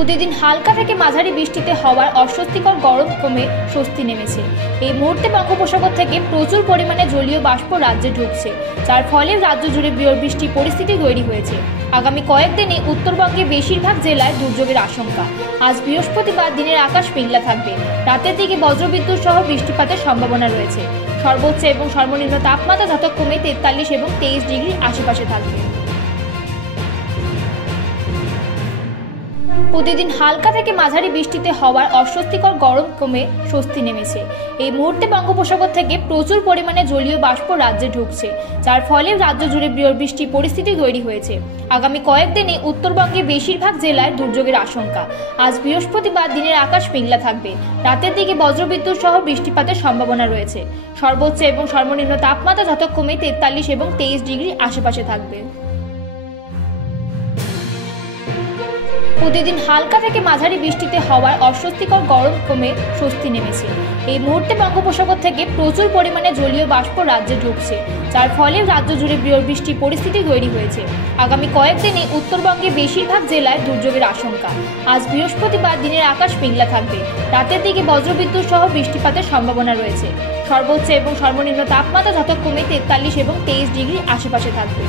প্রতিদিন হালকা থেকে মাঝারি বৃষ্টিতে হওয়ার অস্বস্তিকর গরম কমে স্বস্তি নেমেছে। এই মুহূর্তে বঙ্গোপসাগর থেকে প্রচুর পরিমাণে জলীয় বাষ্প রাজ্যে ঢুকছে, যার ফলে রাজ্য জুড়ে বৃষ্টির পরিস্থিতি তৈরি হয়েছে। আগামী কয়েকদিনে উত্তরবঙ্গে বেশিরভাগ জেলায় দুর্যোগের আশঙ্কা। আজ বৃহস্পতিবার দিনের আকাশ মেঘলা থাকবে, রাতের দিকে বজ্রবিদ্যুৎ সহ বৃষ্টিপাতের সম্ভাবনা রয়েছে। সর্বোচ্চ এবং সর্বনিম্ন তাপমাত্রা যথাক্রমে 43 এবং 23 ডিগ্রির আশেপাশে থাকবে। প্রতিদিন হালকা থেকে মাঝারি বৃষ্টিতে হওয়ার অস্বস্তিকর গরম কমে স্বস্তি নেমেছে। এই মুহূর্তে বঙ্গোপসাগর থেকে প্রচুর পরিমাণে জলীয় বাষ্প রাজ্যে ঢুকছে, যার ফলে রাজ্য জুড়ে বৃষ্টির পরিস্থিতি তৈরি হয়েছে। আগামী কয়েকদিনে উত্তরবঙ্গে বেশিরভাগ জেলায় দুর্যোগের আশঙ্কা। আজ বৃহস্পতিবার দিনের আকাশ মেঘলা থাকবে, রাতের দিকে বজ্রবিদ্যুৎ সহ বৃষ্টিপাতের সম্ভাবনা রয়েছে। সর্বোচ্চ এবং সর্বনিম্ন তাপমাত্রা যথাক্রমে 43 এবং 23 ডিগ্রির আশেপাশে থাকবে। প্রতিদিন হালকা থেকে মাঝারি বৃষ্টিতে হওয়ার অস্বস্তিকর গরম কমে স্বস্তি নেমেছে। এই মুহূর্তে বঙ্গোপসাগর থেকে প্রচুর পরিমাণে জলীয় বাষ্প রাজ্যে ঢুকছে, যার ফলে রাজ্য জুড়ে বৃষ্টির পরিস্থিতি তৈরি হয়েছে। আগামী কয়েকদিনে উত্তরবঙ্গে বেশিরভাগ জেলায় দুর্যোগের আশঙ্কা। আজ বৃহস্পতিবার দিনের আকাশ মেঘলা থাকবে, রাতের দিকে বজ্রবিদ্যুৎ সহ বৃষ্টিপাতের সম্ভাবনা রয়েছে। সর্বোচ্চ এবং সর্বনিম্ন তাপমাত্রা যথাক্রমে 43 এবং 23 ডিগ্রির আশেপাশে থাকবে।